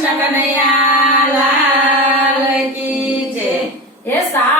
कृष्ण कन्हैया लाल की जय। ये सा